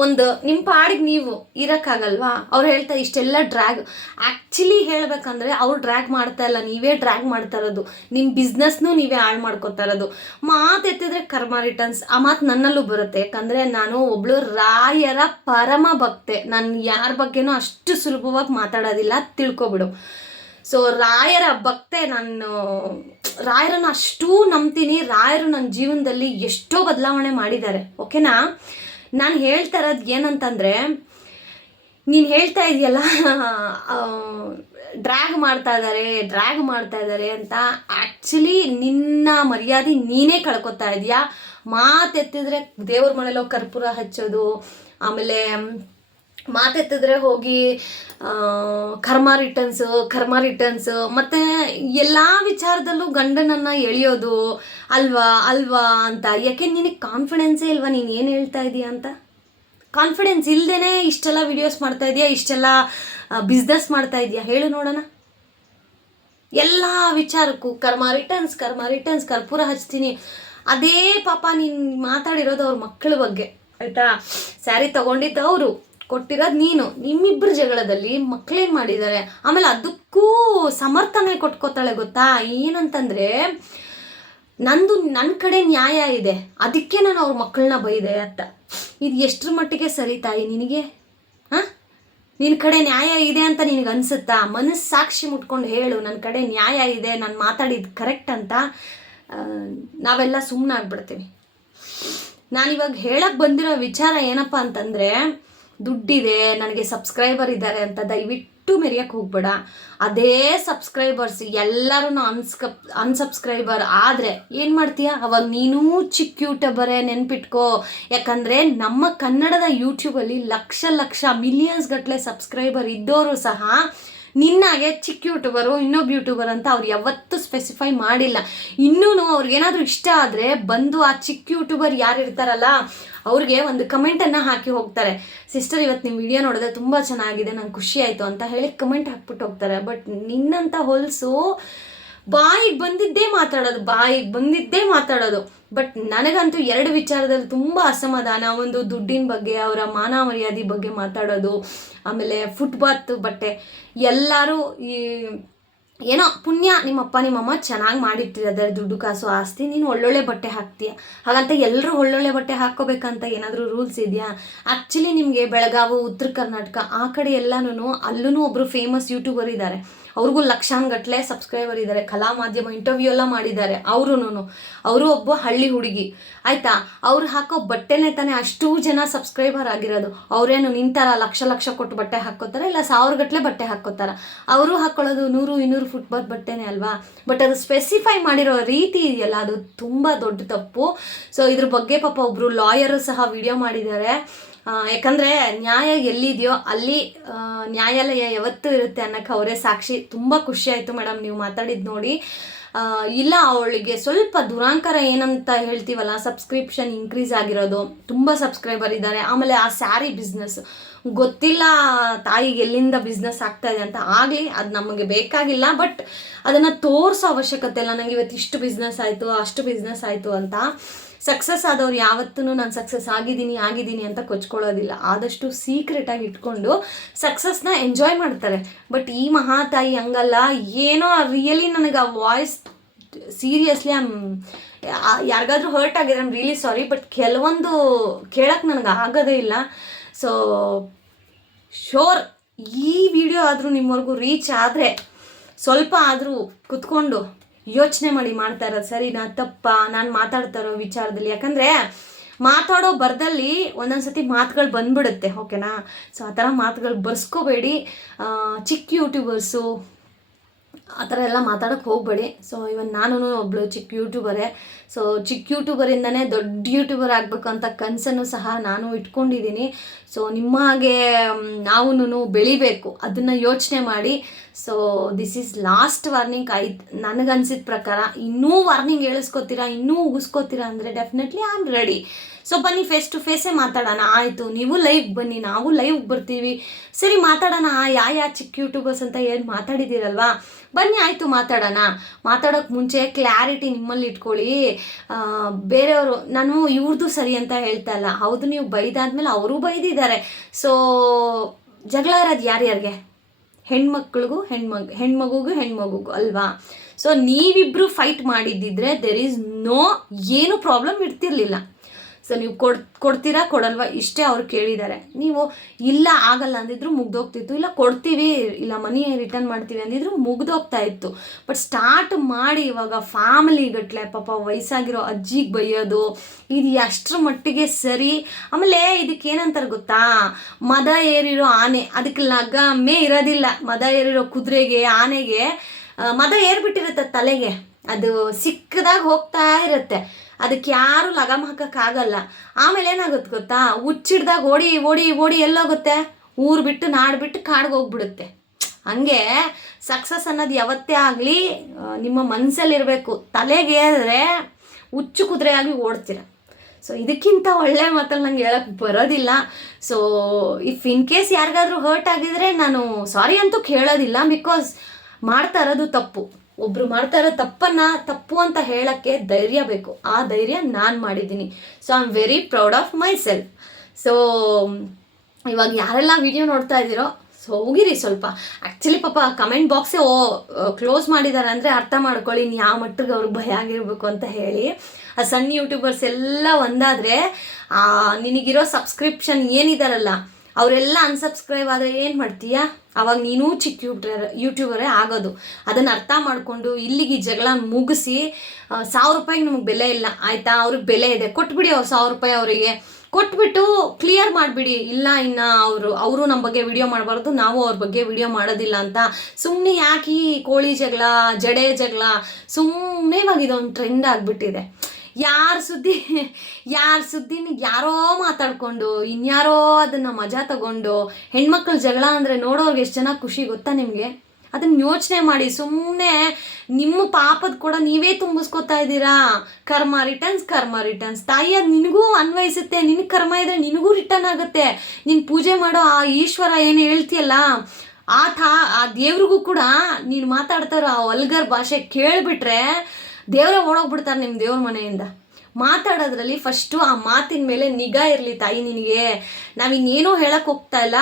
[SPEAKER 1] ಒಂದು ನಿಮ್ಮ ಪಾಡಿಗೆ ನೀವು ಇರೋಕ್ಕಾಗಲ್ವಾ? ಅವ್ರು ಹೇಳ್ತಾ ಇಷ್ಟೆಲ್ಲ ಡ್ರ್ಯಾಗ್ ಆ್ಯಕ್ಚುಲಿ ಹೇಳಬೇಕಂದ್ರೆ ಅವ್ರು ಡ್ರ್ಯಾಗ್ ಮಾಡ್ತಾ ಇಲ್ಲ, ನೀವೇ ಡ್ರ್ಯಾಗ್ ಮಾಡ್ತಾ ಇರೋದು. ನಿಮ್ಮ ಬಿಸ್ನೆಸ್ನೂ ನೀವೇ ಹಾಳು ಮಾಡ್ಕೋತಾ ಇರೋದು. ಮಾತು ಎತ್ತಿದ್ರೆ ಕರ್ಮ ರಿಟರ್ನ್ಸ್ ಆ ಮಾತು ನನ್ನಲ್ಲೂ ಬರುತ್ತೆ. ಯಾಕಂದರೆ ನಾನು ಒಬ್ಳು ರಾಯರ ಪರಮ ಭಕ್ತೆ. ನಾನು ಯಾರ ಬಗ್ಗೆನೂ ಅಷ್ಟು ಸುಲಭವಾಗಿ ಮಾತಾಡೋದಿಲ್ಲ, ತಿಳ್ಕೊಬಿಡು. ಸೊ ರಾಯರ ಭಕ್ತೆ ನಾನು, ರಾಯರನ್ನು ಅಷ್ಟೂ ನಂಬ್ತೀನಿ. ರಾಯರು ನನ್ನ ಜೀವನದಲ್ಲಿ ಎಷ್ಟೋ ಬದಲಾವಣೆ ಮಾಡಿದ್ದಾರೆ. ಓಕೆನಾ ನಾನು ಹೇಳ್ತಾ ಇರೋದು ಏನಂತಂದರೆ, ನೀನು ಹೇಳ್ತಾ ಇದೆಯಲ್ಲ ಡ್ರ್ಯಾಗ್ ಮಾಡ್ತಾ ಇದ್ದಾರೆ ಡ್ರ್ಯಾಗ್ ಮಾಡ್ತಾ ಇದ್ದಾರೆ ಅಂತ ಆ್ಯಕ್ಚುಲಿ ನಿನ್ನ ಮರ್ಯಾದೆ ನೀನೇ ಕಳ್ಕೊತಾ ಇದೆಯಾ? ಮಾತೆತ್ತಿದ್ರೆ ದೇವ್ರ ಮನೇಲೋ ಕರ್ಪೂರ ಹಚ್ಚೋದು, ಆಮೇಲೆ ಮಾತೆತ್ತಿದ್ರೆ ಹೋಗಿ ಕರ್ಮ ರಿಟರ್ನ್ಸು ಕರ್ಮ ರಿಟರ್ನ್ಸು ಮತ್ತು ಎಲ್ಲ ವಿಚಾರದಲ್ಲೂ ಗಂಡನನ್ನು ಎಳೆಯೋದು ಅಲ್ವಾ ಅಲ್ವಾ ಅಂತ. ಯಾಕೆ ನಿನಗೆ ಕಾನ್ಫಿಡೆನ್ಸೇ ಇಲ್ವಾ? ನೀನು ಏನು ಹೇಳ್ತಾ ಇದೀಯ ಅಂತ? ಕಾನ್ಫಿಡೆನ್ಸ್ ಇಲ್ಲದೇ ಇಷ್ಟೆಲ್ಲ ವಿಡಿಯೋಸ್ ಮಾಡ್ತಾ ಇದೆಯಾ, ಇಷ್ಟೆಲ್ಲ ಬಿಸ್ನೆಸ್ ಮಾಡ್ತಾ ಇದೆಯಾ? ಹೇಳು ನೋಡೋಣ. ಎಲ್ಲ ವಿಚಾರಕ್ಕೂ, ಕರ್ಮ ರಿಟರ್ನ್ಸ್ ಕರ್ಮ ರಿಟರ್ನ್ಸ್ ಕರ್ಪೂರ ಹಚ್ತೀನಿ. ಅದೇ ಪಾಪ ನೀನು ಮಾತಾಡಿರೋದು ಅವ್ರ ಮಕ್ಕಳ ಬಗ್ಗೆ, ಆಯಿತಾ? ಸ್ಯಾರಿ ತಗೊಂಡಿದ್ದು ಅವರು, ಕೊಟ್ಟಿರೋದು ನೀನು. ನಿಮ್ಮಿಬ್ಬರ ಜಗಳದಲ್ಲಿ ಮಕ್ಕಳೇನು ಮಾಡಿದ್ದಾರೆ ಆಮೇಲೆ ಅದಕ್ಕೂ ಸಮರ್ಥನೆ ಕೊಟ್ಕೋತಾಳೆ, ಗೊತ್ತಾ? ಏನಂತಂದರೆ ನಂದು ನನ್ನ ಕಡೆ ನ್ಯಾಯ ಇದೆ. ಅದಕ್ಕೆ ನಾನು ಅವ್ರ ಮಕ್ಕಳನ್ನ ಬೈದೆ ಅಂತ. ಇದು ಎಷ್ಟರ ಮಟ್ಟಿಗೆ ಸರಿ ತಾಯಿ ನಿನಗೆ? ಹಾಂ? ನಿನ್ನ ಕಡೆ ನ್ಯಾಯ ಇದೆ ಅಂತ ನಿನಗೆ ಅನ್ಸುತ್ತಾ? ಮನಸ್ಸು ಸಾಕ್ಷಿ ಮುಟ್ಕೊಂಡು ಹೇಳು ನನ್ನ ಕಡೆ ನ್ಯಾಯ ಇದೆ, ನಾನು ಮಾತಾಡಿದ್ದು ಕರೆಕ್ಟ್ ಅಂತ. ನಾವೆಲ್ಲ ಸುಮ್ಮನೆ ಆಗ್ಬಿಡ್ತೀವಿ ನಾನಿವಾಗ ಹೇಳಕ್ಕೆ ಬಂದಿರೋ ವಿಚಾರ ಏನಪ್ಪ ಅಂತಂದರೆ, ದುಡ್ಡಿದೆ, ನನಗೆ ಸಬ್ಸ್ಕ್ರೈಬರ್ ಇದ್ದಾರೆ ಅಂತ ದಯವಿಟ್ಟು ಮೆರೆಯಕ್ಕೆ ಹೋಗ್ಬೇಡ. ಅದೇ ಸಬ್ಸ್ಕ್ರೈಬರ್ಸ್ ಎಲ್ಲರೂ ಅನ್ಸ್ಕಪ್ ಅನ್ಸಬ್ಸ್ಕ್ರೈಬರ್ ಆದರೆ ಏನು ಮಾಡ್ತೀಯ? ಅವಾಗ ನೀನೂ ಚಿಕ್ಕ ಯೂಟ್ಯೂಬರೇ ನೆನ್ಪಿಟ್ಕೋ. ಯಾಕಂದರೆ ನಮ್ಮ ಕನ್ನಡದ ಯೂಟ್ಯೂಬಲ್ಲಿ ಲಕ್ಷ ಲಕ್ಷ ಮಿಲಿಯನ್ಸ್ ಗಟ್ಟಲೆ ಸಬ್ಸ್ಕ್ರೈಬರ್ ಇದ್ದವರು ಸಹ ನಿನ್ನಾಗೆ ಚಿಕ್ಕ ಯೂಟ್ಯೂಬರು ಇನ್ನೊಬ್ಬ ಯೂಟ್ಯೂಬರ್ ಅಂತ ಅವ್ರು ಯಾವತ್ತೂ ಸ್ಪೆಸಿಫೈ ಮಾಡಿಲ್ಲ. ಇನ್ನೂ ಅವ್ರಿಗೇನಾದರೂ ಇಷ್ಟ ಆದರೆ ಬಂದು ಆ ಚಿಕ್ಕ ಯೂಟ್ಯೂಬರ್ ಯಾರು ಇರ್ತಾರಲ್ಲ, ಅವ್ರಿಗೆ ಒಂದು ಕಮೆಂಟನ್ನು ಹಾಕಿ ಹೋಗ್ತಾರೆ. ಸಿಸ್ಟರ್ ಇವತ್ತು ನಿಮ್ಮ ವಿಡಿಯೋ ನೋಡಿದ್ರೆ ತುಂಬ ಚೆನ್ನಾಗಿದೆ, ನಂಗೆ ಖುಷಿ ಆಯಿತು ಅಂತ ಹೇಳಿ ಕಮೆಂಟ್ ಹಾಕ್ಬಿಟ್ಟು ಹೋಗ್ತಾರೆ. ಬಟ್ ನಿನ್ನಂಥ ಹೊಲಸು ಬಾಯಿಗೆ ಬಂದಿದ್ದೇ ಮಾತಾಡೋದು, ಬಾಯಿಗೆ ಬಂದಿದ್ದೇ ಮಾತಾಡೋದು. ಬಟ್ ನನಗಂತೂ ಎರಡು ವಿಚಾರದಲ್ಲಿ ತುಂಬ ಅಸಮಾಧಾನ. ಒಂದು ದುಡ್ಡಿನ ಬಗ್ಗೆ, ಅವರ ಮಾನ ಮರ್ಯಾದೆ ಬಗ್ಗೆ ಮಾತಾಡೋದು, ಆಮೇಲೆ ಫುಟ್ಬಾತ್ ಬಟ್ಟೆ. ಎಲ್ಲರೂ ಈ ಏನೋ ಪುಣ್ಯ ನಿಮ್ಮಪ್ಪ, ನಿಮ್ಮಮ್ಮ ಚೆನ್ನಾಗಿ ಮಾಡಿಟ್ಟಿದ್ದಾರೆ ದುಡ್ಡು ಕಾಸು ಆಸ್ತಿ. ನೀನು ಒಳ್ಳೊಳ್ಳೆ ಬಟ್ಟೆ ಹಾಕ್ತೀಯ. ಹಾಗಂತ ಎಲ್ಲರೂ ಒಳ್ಳೊಳ್ಳೆ ಬಟ್ಟೆ ಹಾಕ್ಕೋಬೇಕಂತ ಏನಾದರೂ ರೂಲ್ಸ್ ಇದೆಯಾ? ಆ್ಯಕ್ಚುಲಿ ನಿಮಗೆ ಬೆಳಗಾವಿ, ಉತ್ತರ ಕರ್ನಾಟಕ, ಆ ಕಡೆ ಎಲ್ಲನೂ ಅಲ್ಲೂ ಒಬ್ಬರು ಫೇಮಸ್ ಯೂಟ್ಯೂಬರ್ ಇದ್ದಾರೆ. ಅವ್ರಿಗೂ ಲಕ್ಷಾನ್ಗಟ್ಲೆ ಸಬ್ಸ್ಕ್ರೈಬರ್ ಇದ್ದಾರೆ ಕಲಾ ಮಾಧ್ಯಮ ಇಂಟರ್ವ್ಯೂ ಎಲ್ಲ ಮಾಡಿದ್ದಾರೆ ಅವ್ರೂ ಅವರು ಒಬ್ಬ ಹಳ್ಳಿ ಹುಡುಗಿ. ಆಯಿತಾ? ಅವ್ರು ಹಾಕೋ ಬಟ್ಟೆನೇ ತಾನೇ ಅಷ್ಟು ಜನ ಸಬ್ಸ್ಕ್ರೈಬರ್ ಆಗಿರೋದು. ಅವರೇನು ನಿಂತಾರ ಲಕ್ಷ ಲಕ್ಷ ಕೊಟ್ಟು ಬಟ್ಟೆ ಹಾಕ್ಕೋತಾರೆ ಇಲ್ಲ ಸಾವಿರ ಗಟ್ಟಲೆ ಬಟ್ಟೆ ಹಾಕ್ಕೋತಾರೆ? ಅವರು ಹಾಕ್ಕೊಳ್ಳೋದು ನೂರು ಇನ್ನೂರು ಫುಟ್ಬಾತ್ ಬಟ್ಟೆನೇ ಅಲ್ವಾ? ಬಟ್ ಅದು ಸ್ಪೆಸಿಫೈ ಮಾಡಿರೋ ರೀತಿ ಇದೆಯಲ್ಲ, ಅದು ತುಂಬ ದೊಡ್ಡ ತಪ್ಪು. ಸೊ ಇದ್ರ ಬಗ್ಗೆ ಪಾಪ ಒಬ್ಬರು ಲಾಯರು ಸಹ ವಿಡಿಯೋ ಮಾಡಿದ್ದಾರೆ. ಯಾಕಂದ್ರೆ ನ್ಯಾಯ ಎಲ್ಲಿದೆಯೋ ಅಲ್ಲಿ ನ್ಯಾಯಾಲಯ ಯಾವತ್ತೂ ಇರುತ್ತೆ ಅನ್ನೋಕ್ಕೆ ಅವರೇ ಸಾಕ್ಷಿ. ತುಂಬ ಖುಷಿ ಆಯಿತು ಮೇಡಮ್ ನೀವು ಮಾತಾಡಿದ್ದು ನೋಡಿ. ಇಲ್ಲ ಅವಳಿಗೆ ಸ್ವಲ್ಪ ದುರಾಂಕರ ಏನಂತ ಹೇಳ್ತೀವಲ್ಲ ಸಬ್ಸ್ಕ್ರಿಪ್ಷನ್ ಇನ್ಕ್ರೀಸ್ ಆಗಿರೋದು, ತುಂಬ ಸಬ್ಸ್ಕ್ರೈಬರ್ ಇದ್ದಾರೆ. ಆಮೇಲೆ ಆ ಸ್ಯಾರಿ ಬಿಸ್ನೆಸ್ ಗೊತ್ತಿಲ್ಲ ತಾಯಿಗೆ ಎಲ್ಲಿಂದ ಬಿಸ್ನೆಸ್ ಆಗ್ತಾ ಇದೆ ಅಂತ ಆಗಲಿ, ಅದು ನಮಗೆ ಬೇಕಾಗಿಲ್ಲ ಬಟ್ ಅದನ್ನು ತೋರಿಸೋ ಅವಶ್ಯಕತೆ ಇಲ್ಲ. ನನಗೆ ಇವತ್ತು ಇಷ್ಟು ಬಿಸ್ನೆಸ್ ಆಯಿತು, ಅಷ್ಟು ಬಿಸ್ನೆಸ್ ಆಯಿತು ಅಂತ. ಸಕ್ಸಸ್ ಆದವ್ರು ಯಾವತ್ತೂ ನಾನು ಸಕ್ಸಸ್ ಆಗಿದ್ದೀನಿ ಆಗಿದ್ದೀನಿ ಅಂತ ಕೊಚ್ಕೊಳ್ಳೋದಿಲ್ಲ. ಆದಷ್ಟು ಸೀಕ್ರೆಟಾಗಿ ಇಟ್ಕೊಂಡು ಸಕ್ಸಸ್ನ ಎಂಜಾಯ್ ಮಾಡ್ತಾರೆ. ಬಟ್ ಈ ಮಹಾತಾಯಿ ಹಂಗಲ್ಲ. ಏನೋ ರಿಯಲಿ ನನಗೆ ಆ ವಾಯ್ಸ್ ಸೀರಿಯಸ್ಲಿ ಆಮ್ ಯಾರಿಗಾದ್ರೂ ಹರ್ಟ್ ಆಗಿದೆ ಐಮ್ ರಿಯಲಿ ಸಾರಿ ಬಟ್ ಕೆಲವೊಂದು ಕೇಳಕ್ಕೆ ನನಗೆ ಆಗೋದೇ ಇಲ್ಲ. ಸೊ ಶೋರ್ ಈ ವಿಡಿಯೋ ಆದರೂ ನಿಮ್ಮವರೆಗೂ ರೀಚ್ ಆದರೆ ಸ್ವಲ್ಪ ಆದರೂ ಕುತ್ಕೊಂಡು ಯೋಚನೆ ಮಾಡಿ ಮಾಡ್ತಾ ಇರೋದು ಸರಿನಾ ತಪ್ಪ, ನಾನು ಮಾತಾಡ್ತಾ ಇರೋ ವಿಚಾರದಲ್ಲಿ. ಯಾಕಂದರೆ ಮಾತಾಡೋ ಬರದಲ್ಲಿ ಒಂದೊಂದು ಸತಿ ಮಾತುಗಳು ಬಂದ್ಬಿಡುತ್ತೆ ಓಕೆನಾ ಸೊ ಆ ಥರ ಮಾತುಗಳು ಬರ್ಸ್ಕೋಬೇಡಿ. ಚಿಕ್ಕ ಯೂಟ್ಯೂಬರ್ಸು ಆ ಥರ ಎಲ್ಲ ಮಾತಾಡೋಕ್ಕೆ ಹೋಗಬೇಡಿ. ಸೊ ಇವನ್ ನಾನು ಒಬ್ಬಳು ಚಿಕ್ಕ ಯೂಟ್ಯೂಬರೇ ಸೊ ಚಿಕ್ಕ ಯೂಟ್ಯೂಬರಿಂದನೇ ದೊಡ್ಡ ಯೂಟ್ಯೂಬರ್ ಆಗಬೇಕು ಅಂತ ಕನಸನ್ನು ಸಹ ನಾನು ಇಟ್ಕೊಂಡಿದ್ದೀನಿ. ಸೊ ನಿಮ್ಮ ಹಾಗೆ ನಾವು ಬೆಳಿಬೇಕು. ಅದನ್ನು ಯೋಚನೆ ಮಾಡಿ so this is last warning ಆಯ್ತು ನನಗನ್ಸಿದ ಪ್ರಕಾರ ಇನ್ನೂ ವಾರ್ನಿಂಗ್ ಹೇಳಿಸ್ಕೊತೀರಾ, ಇನ್ನೂ ಉಗಿಸ್ಕೋತೀರಾ ಅಂದರೆ definitely I am ready so ಬನ್ನಿ ಫೇಸ್ ಟು ಫೇಸೇ ಮಾತಾಡೋಣ. ಆಯಿತು, ನೀವು ಲೈವ್ ಬನ್ನಿ, ನಾವು ಲೈವ್ ಬರ್ತೀವಿ. ಸರಿ, ಮಾತಾಡೋಣ. ಯಾ ಯಾ ಚಿಕ್ಕ ಯೂಟ್ಯೂಬರ್ಸ್ ಅಂತ ಏನು ಮಾತಾಡಿದ್ದೀರಲ್ವಾ? ಬನ್ನಿ, ಆಯಿತು, ಮಾತಾಡೋಣ. ಮಾತಾಡೋಕ್ಕೆ ಮುಂಚೆ ಕ್ಲಾರಿಟಿ ನಿಮ್ಮಲ್ಲಿ ಇಟ್ಕೊಳ್ಳಿ. ಬೇರೆಯವರು, ನಾನು ಇವ್ರದ್ದು ಸರಿ ಅಂತ ಹೇಳ್ತಾ ಇಲ್ಲ. ಹೌದು, ನೀವು ಬೈದಾದ್ಮೇಲೆ ಅವರು ಬೈದಿದ್ದಾರೆ. ಸೊ ಜಗಳ ಇರೋದು ಯಾರ್ಯಾರಿಗೆ? ಹೆಣ್ಮಕ್ಳಿಗೂ ಹೆಣ್ಮಗ್ ಹೆಣ್ಮಗುಗೂ ಹೆಣ್ಮಗುಗೂ ಅಲ್ವಾ? ಸೊ ನೀವಿಬ್ರು ಫೈಟ್ ಮಾಡಿದ್ದಿದ್ರೆ ದೆರ್ ಈಸ್ ನೋ ಏನು ಪ್ರಾಬ್ಲಮ್ ಇರ್ತಿರ್ಲಿಲ್ಲ. ಸೊ ನೀವು ಕೊಡ್, ಕೊಡ್ತೀರಾ ಕೊಡಲ್ವಾ? ಇಷ್ಟೇ ಅವ್ರು ಕೇಳಿದ್ದಾರೆ. ನೀವು ಇಲ್ಲ, ಆಗಲ್ಲ ಅಂದಿದ್ರು ಮುಗ್ದೋಗ್ತಿತ್ತು. ಇಲ್ಲ, ಕೊಡ್ತೀವಿ, ಇಲ್ಲ, ಮನಿ ರಿಟರ್ನ್ ಮಾಡ್ತೀವಿ ಅಂದಿದ್ರು ಮುಗ್ದೋಗ್ತಾ ಇತ್ತು. ಬಟ್ ಸ್ಟಾರ್ಟ್ ಮಾಡಿ ಇವಾಗ ಫ್ಯಾಮಿಲಿ ಗಟ್ಲೆ ಪಾಪ ವಯಸ್ಸಾಗಿರೋ ಅಜ್ಜಿಗೆ ಬೈಯೋದು, ಇದು ಎಷ್ಟ್ರ ಮಟ್ಟಿಗೆ ಸರಿ? ಆಮೇಲೆ ಇದಕ್ಕೆ ಏನಂತಾರೆ ಗೊತ್ತಾ? ಮದ ಏರಿರೋ ಆನೆ, ಅದಕ್ಕೆ ಲಗಾಮೇ ಇರೋದಿಲ್ಲ. ಮದ ಏರಿರೋ ಕುದುರೆಗೆ, ಆನೆಗೆ ಮದ ಏರ್ಬಿಟ್ಟಿರುತ್ತೆ ತಲೆಗೆ. ಅದು ಸಿಕ್ಕದಾಗ ಹೋಗ್ತಾ ಇರುತ್ತೆ. ಅದಕ್ಕೆ ಯಾರು ಲಗಾಮ್ ಹಾಕೋಕ್ಕಾಗಲ್ಲ ಆಮೇಲೆ ಏನಾಗುತ್ತೆ ಗೊತ್ತಾ? ಹುಚ್ಚಿಡ್ದಾಗ ಓಡಿ ಓಡಿ ಓಡಿ ಎಲ್ಲೋಗುತ್ತೆ? ಊರು ಬಿಟ್ಟು, ನಾಡು ಬಿಟ್ಟು ಕಾಡ್ಗೆ ಹೋಗ್ಬಿಡುತ್ತೆ. ಹಂಗೆ ಸಕ್ಸಸ್ ಅನ್ನೋದು ಯಾವತ್ತೇ ಆಗಲಿ ನಿಮ್ಮ ಮನಸ್ಸಲ್ಲಿರಬೇಕು ತಲೆಗೆ ಏರಿದ್ರೆ ಹುಚ್ಚು ಕುದುರೆಯಾಗಿ ಓಡ್ತೀರ. ಸೊ ಇದಕ್ಕಿಂತ ಒಳ್ಳೆ ಮಾತಲ್ಲಿ ನಂಗೆ ಹೇಳಕ್ಕೆ ಬರೋದಿಲ್ಲ. ಸೊ ಇಫ್ ಇನ್ ಕೇಸ್ ಯಾರಿಗಾದ್ರೂ ಹರ್ಟ್ ಆಗಿದ್ರೆ ನಾನು ಸಾರಿ ಅಂತೂ ಕೇಳೋದಿಲ್ಲ ಬಿಕಾಸ್ ಮಾಡ್ತಾ ಇರೋದು ತಪ್ಪು. ಒಬ್ರು ಮಾಡ್ತಾ ಇರೋ ತಪ್ಪನ್ನ ತಪ್ಪು ಅಂತ ಹೇಳಕ್ಕೆ ಧೈರ್ಯ ಬೇಕು. ಆ ಧೈರ್ಯ ನಾನು ಮಾಡಿದ್ದೀನಿ. So I am very proud of myself so ಇವಾಗ ಯಾರೆಲ್ಲ ವಿಡಿಯೋ ನೋಡ್ತಾ ಇದ್ದೀರೋ ಸೊ ಹೋಗಿರಿ ಸ್ವಲ್ಪ. ಆ್ಯಕ್ಚುಲಿ ಪಾಪ ಕಮೆಂಟ್ ಬಾಕ್ಸೇ ಓ ಕ್ಲೋಸ್ ಮಾಡಿದ್ದಾರೆ ಅಂದರೆ ಅರ್ಥ ಮಾಡ್ಕೊಳ್ಳಿ. ಇನ್ನು ಯಾವ ಮಟ್ಟಿಗೆ ಅವ್ರಿಗೆ ಭಯ ಆಗಿರಬೇಕು ಅಂತ ಹೇಳಿ. ಆ ಸಣ್ಣ ಯೂಟ್ಯೂಬರ್ಸ್ ಎಲ್ಲ ಒಂದಾದರೆ ನಿನಗಿರೋ ಸಬ್ಸ್ಕ್ರಿಪ್ಷನ್ ಏನಿದಾರಲ್ಲ ಅವರೆಲ್ಲ ಅನ್ಸಬ್ಸ್ಕ್ರೈಬ್ ಆದರೆ ಏನು ಮಾಡ್ತೀಯಾ? ಅವಾಗ ನೀನೂ ಚಿಕ್ಕ ಯೂಟ್ಯೂಬರ್ ಯೂಟ್ಯೂಬರೇ ಆಗೋದು. ಅದನ್ನು ಅರ್ಥ ಮಾಡಿಕೊಂಡು ಇಲ್ಲಿಗೆ ಈ ಜಗಳ ಮುಗಿಸಿ ಸಾವಿರ ರೂಪಾಯಿಗೆ ನಮಗೆ ಬೆಲೆ ಇಲ್ಲ. ಆಯಿತಾ? ಅವ್ರಿಗೆ ಬೆಲೆ ಇದೆ. ಕೊಟ್ಬಿಡಿ ಅವ್ರು ಸಾವಿರ ರೂಪಾಯಿ ಅವರಿಗೆ. ಕೊಟ್ಬಿಟ್ಟು ಕ್ಲಿಯರ್ ಮಾಡಿಬಿಡಿ. ಇಲ್ಲ, ಇನ್ನು ಅವರು ಅವರು ನಮ್ಮ ಬಗ್ಗೆ ವಿಡಿಯೋ ಮಾಡಬಾರ್ದು, ನಾವು ಅವ್ರ ಬಗ್ಗೆ ವಿಡಿಯೋ ಮಾಡೋದಿಲ್ಲ ಅಂತ. ಸುಮ್ಮನೆ ಯಾಕೆ ಈ ಕೋಳಿ ಜಗಳ, ಜಡೆ ಜಗಳ? ಸುಮ್ಮನೆ ಇವಾಗ ಇದೊಂದು ಟ್ರೆಂಡ್ ಆಗಿಬಿಟ್ಟಿದೆ. ಯಾರ ಸುದ್ದಿ, ಯಾರ ಸುದ್ದಿನ ಯಾರೋ ಮಾತಾಡ್ಕೊಂಡು, ಇನ್ಯಾರೋ ಅದನ್ನು ಮಜಾ ತಗೊಂಡು ಹೆಣ್ಮಕ್ಳ ಜಗಳ ಅಂದರೆ ನೋಡೋರ್ಗೆ ಎಷ್ಟು ಜನ ಖುಷಿ ಗೊತ್ತಾ ನಿಮಗೆ? ಅದನ್ನ ಯೋಚನೆ ಮಾಡಿ ಸುಮ್ಮನೆ ನಿಮ್ಮ ಪಾಪದ ಕೂಡ ನೀವೇ ತುಂಬಿಸ್ಕೊತಾ ಇದ್ದೀರಾ? ಕರ್ಮ ರಿಟರ್ನ್ಸ್ ಕರ್ಮ ರಿಟರ್ನ್ಸ್ ತಾಯಿಯ ನಿನಗೂ ಅನ್ವಯಿಸುತ್ತೆ ನಿನ್ನ ಕರ್ಮ ಇದ್ರೆ ನಿನಗೂ ರಿಟರ್ನ್ ಆಗುತ್ತೆ. ನೀನು ಪೂಜೆ ಮಾಡೋ ಆ ಈಶ್ವರ ಏನು ಹೇಳ್ತಿಯಲ್ಲ, ಆ ಥಾ, ಆ ದೇವ್ರಿಗೂ ಕೂಡ ನೀನು ಮಾತಾಡ್ತಾರೋ ಆ ವಲ್ಗರ್ ಭಾಷೆ ಕೇಳಿಬಿಟ್ರೆ ದೇವರೇ ಓಡೋಗ್ಬಿಡ್ತಾರೆ ನಿಮ್ಮ ದೇವ್ರ ಮನೆಯಿಂದ. ಮಾತಾಡೋದ್ರಲ್ಲಿ ಫಸ್ಟು ಆ ಮಾತಿನ ಮೇಲೆ ನಿಗಾ ಇರಲಿ ತಾಯಿ ನಿನಗೆ. ನಾವಿನ್ನೇನೂ ಹೇಳಕ್ಕೆ ಹೋಗ್ತಾ ಇಲ್ಲ.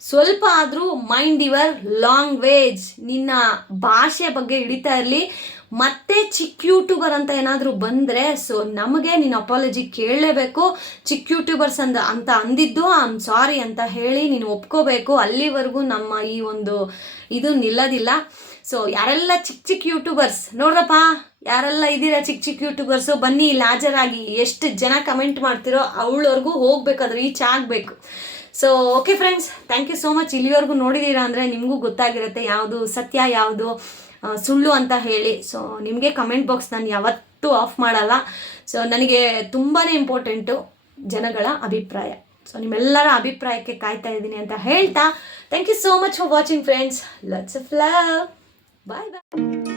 [SPEAKER 1] ಸ್ವಲ್ಪ ಆದರೂ ಮೈಂಡ್ ಯುವರ್ ಲಾಂಗ್ವೇಜ್ ನಿನ್ನ ಭಾಷೆ ಬಗ್ಗೆ ಹಿಡಿತಾ ಇರಲಿ. ಮತ್ತೆ ಚಿಕ್ಕ ಯೂಟ್ಯೂಬರ್ ಅಂತ ಏನಾದರೂ ಬಂದರೆ ಸೊ ನಮಗೆ ನೀನು ಅಪಾಲಜಿ ಕೇಳಲೇಬೇಕು. ಚಿಕ್ಕ ಯೂಟ್ಯೂಬರ್ಸ್ ಅಂದ ಅಂತ ಅಂದಿದ್ದು ಆಮ್ ಸಾರಿ ಅಂತ ಹೇಳಿ ನೀನು ಒಪ್ಕೋಬೇಕು. ಅಲ್ಲಿವರೆಗೂ ನಮ್ಮ ಈ ಒಂದು ಇದು ನಿಲ್ಲೋದಿಲ್ಲ. ಸೊ ಯಾರೆಲ್ಲ ಚಿಕ್ಕ ಚಿಕ್ಕ ಯೂಟ್ಯೂಬರ್ಸ್ ನೋಡ್ರಪ್ಪ, ಯಾರೆಲ್ಲ ಇದ್ದೀರಾ ಚಿಕ್ಕ ಚಿಕ್ಕ ಯೂಟ್ಯೂಬರ್ಸು ಬನ್ನಿ ಇಲ್ಲಿ ಹಾಜರಾಗಿ ಎಷ್ಟು ಜನ ಕಮೆಂಟ್ ಮಾಡ್ತಿರೋ ಅವಳವರೆಗೂ ಹೋಗ್ಬೇಕಾದ್ರೆ ರೀಚ್ ಆಗಬೇಕು. So okay friends thank you so much ಇಲ್ಲಿವರೆಗೂ ನೋಡಿದ್ದೀರಾ ಅಂದರೆ ನಿಮಗೂ ಗೊತ್ತಾಗಿರುತ್ತೆ ಯಾವುದು ಸತ್ಯ, ಯಾವುದು ಸುಳ್ಳು ಅಂತ ಹೇಳಿ. ಸೊ ನಿಮಗೆ ಕಮೆಂಟ್ ಬಾಕ್ಸ್ ನಾನು ಯಾವತ್ತೂ ಆಫ್ ಮಾಡಲ್ಲ. ಸೊ ನನಗೆ ತುಂಬಾ ಇಂಪಾರ್ಟೆಂಟು ಜನಗಳ ಅಭಿಪ್ರಾಯ. ಸೊ ನಿಮ್ಮೆಲ್ಲರ ಅಭಿಪ್ರಾಯಕ್ಕೆ ಕಾಯ್ತಾ ಇದ್ದೀನಿ ಅಂತ ಹೇಳ್ತಾ thank you so much for watching friends lots of love Bye bye.